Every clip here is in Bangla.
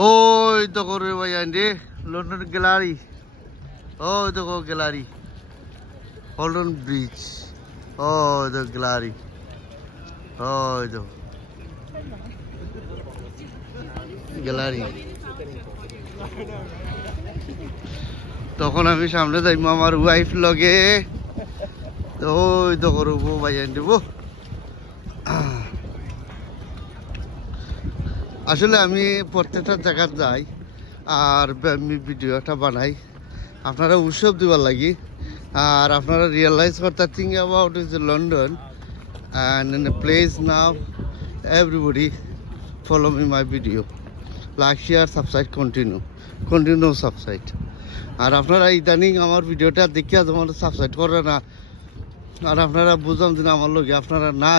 ওই তো করে ভাই আন্ডে লন্ডন গ্যালারি, ওই দেখো গ্যালারি, হল্টন ব্রিজ, ওই তো গ্যালারি, ওই তো গ্যালারি। তখন আমি সামনে যাইম আমার ওয়াইফ লগে, ওই তো করবো ভাই আনব। আসলে আমি প্রত্যেকটা জায়গা যাই আর আমি ভিডিওটা বানাই আপনারা উৎসব দিবার লাগি, আর আপনারা রিয়েলাইজ করতে think about is London and in a place now everybody follow me my video, like share subscribe continue subscribe. আর আপনারা ইদানিং আমার ভিডিওটা দেখিয়া যেমন সাবস্ক্রাইব করে না, আর আপনারা বুঝান দিন আমার লগে আপনারা না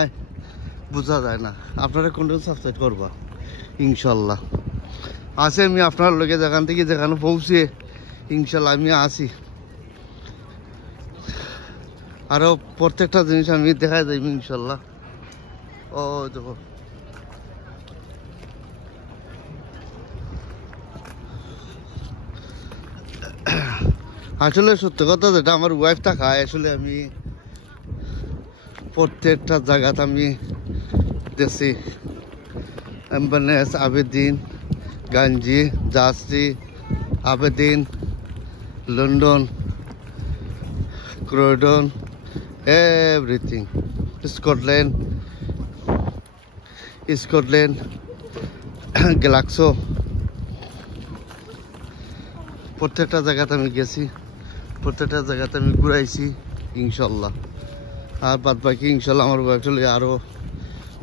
বোঝা যায় না, আপনারা কন্টিনিউ সাবস্ক্রাইব করবা ইনশাল্লাহ। আছে আমি আপনার লগে যেখান থেকে যেখানে পৌঁছে ইনশাল্লাহ আমি আসি, আরো প্রত্যেকটা জিনিস আমি দেখা যাইব ইনশাল্লাহ। ও দেখো আসলে সত্যি কথা যেটা আমার ওয়াইফ থাকায় আসলে আমি প্রত্যেকটা জায়গাতে আমি দেখছি Inverness, Aberdeen, Guernsey, Jersey, Aberdeen, London, Croydon, everything, Scotland, Glasgow, প্রত্যেকটা জায়গাতে আমি গেছি, প্রত্যেকটা জায়গাতে আমি ঘুরাইছি ইনশাল্লাহ। আর বাদ বাকি ইনশাল্লাহ আমার ওয়াইফ চলে আরও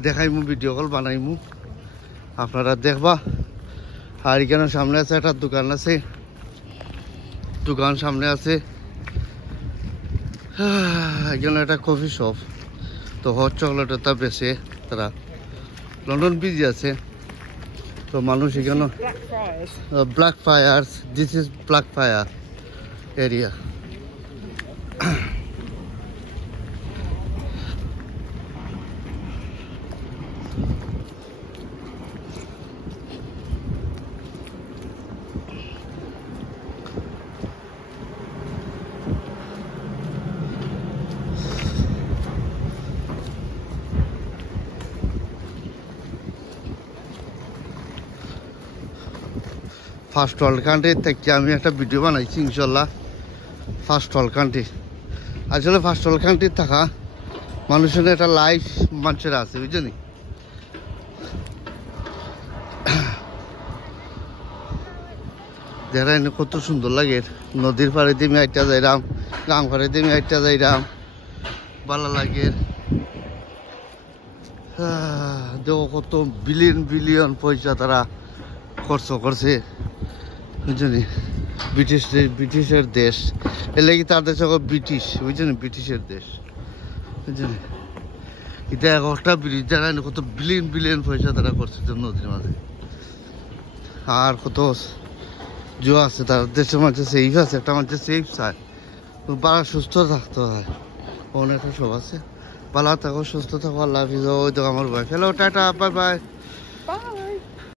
দেখাইমু, ভিডিও কল বানাইমু, আপনারা দেখবা। আর এখানে সামনে আছে একটা দোকান আছে, দোকান সামনে আছে, এখানে একটা কফি শপ, তো হট চকলেট এটা বেছে তারা। লন্ডন ব্রিজ আছে, তো মানুষ এখানে black fires, this is black fire area. First world country থেকে আমি একটা ভিডিও বানাইছি ইনশাল্লাহ। ফার্স্ট ওয়ার্ল্ড কান্ট্রি, আসলে ফার্স্ট ওয়ার্ল্ড কান্ট্রি থাকা মানুষের একটা লাইফ মানুষের আছে বুঝলি। দেখা কত সুন্দর লাগে, নদীর পাড়ে দিয়ে আমি আইটা যাইরাম, গাং পাড়ে দিয়ে আমি আইটা যাইরাম, ভালো লাগে। দেখো কত বিলিয়ন বিলিয়ন পয়সা তারা খরচ করছে বুঝলি। ব্রিটিশের দেশ, এর লাগে তার দেশ ব্রিটিশ বুঝলি, ব্রিটিশের দেশ বুঝলি। এটা একটা ব্রিজ জায়গায় কত বিলিয়ন বিলিয়ন পয়সা তারা করছে নদীর মাঝে। আর কত জো আছে তার দেশের মাঝে, সেফ আছে, একটা মাঝে সেফ চায়, বাড়া সুস্থ থাকতে হয়, অনেকটা সব আছে। ভালো থাকো, সুস্থ থাকো, আল্লাহ হাফিজ। ওই তো আমার ভাই, হ্যালো, টাটা, বাই বাই।